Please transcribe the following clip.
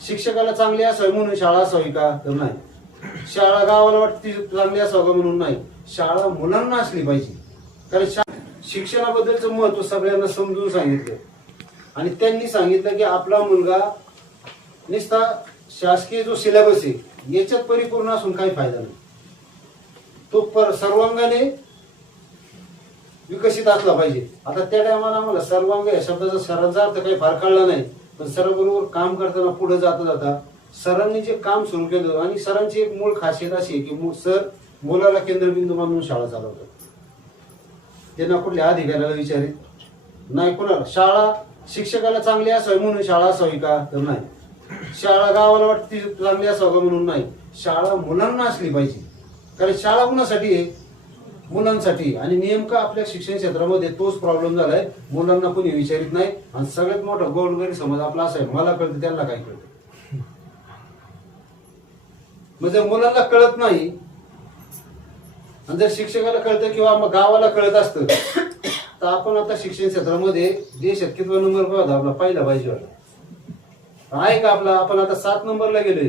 शिक्षकाला चांगली असावी म्हणून शाळा असावी का? तर नाही. शाळा गावाला वाटते चांगली असावं का म्हणून नाही. शाळा मुलांना असली पाहिजे. कारण शिक्षणाबद्दलचं महत्व सगळ्यांना समजून सांगितलं आणि त्यांनी सांगितलं की आपला मुलगा नुसता शासकीय जो सिलेबस आहे याच्यात परिपूर्ण असून काही फायदा नाही. तो सर्वांगाने विकसित असला पाहिजे. आता त्या टायमाला आम्हाला सर्वांग या शब्दाचा सरांचा अर्थ काही फार कळला नाही, पण सरांबरोबर काम करताना पुढे जाता जाता सरांनी जे काम सुरू केलं आणि सरांची एक मूळ खासियत अशी आहे की सर मुलाला केंद्रबिंदू मानून शाळा चालवतात. त्यांना कुठल्या अधिकाऱ्याला विचारित नाही, कोणाला. शाळा शिक्षकाला चांगली असावी म्हणून शाळा असावी का? तर नाही. शाळा गावाला वाटते चांगली असावं का म्हणून नाही. शाळा मुलांना असली पाहिजे. कारण शाळा कुणासाठी आहे? मुलांसाठी. आणि नेमका आपल्या शिक्षण क्षेत्रामध्ये तोच प्रॉब्लेम झालाय. मुलांना कोणी विचारित नाही आणि सगळ्यात मोठा गोरगरीब समज आपला असा आहे, मला कळतं त्यांना काय कळतं. मग जर मुलांना कळत नाही आणि जर शिक्षकाला कळतं किंवा मग गावाला कळत असतं तर आपण आता शिक्षण क्षेत्रामध्ये देशात कितवा नंबर पाहतो आपला? पहिला पाहिजे आहे का आपला? आपण आता 7 नंबरला गेलोय.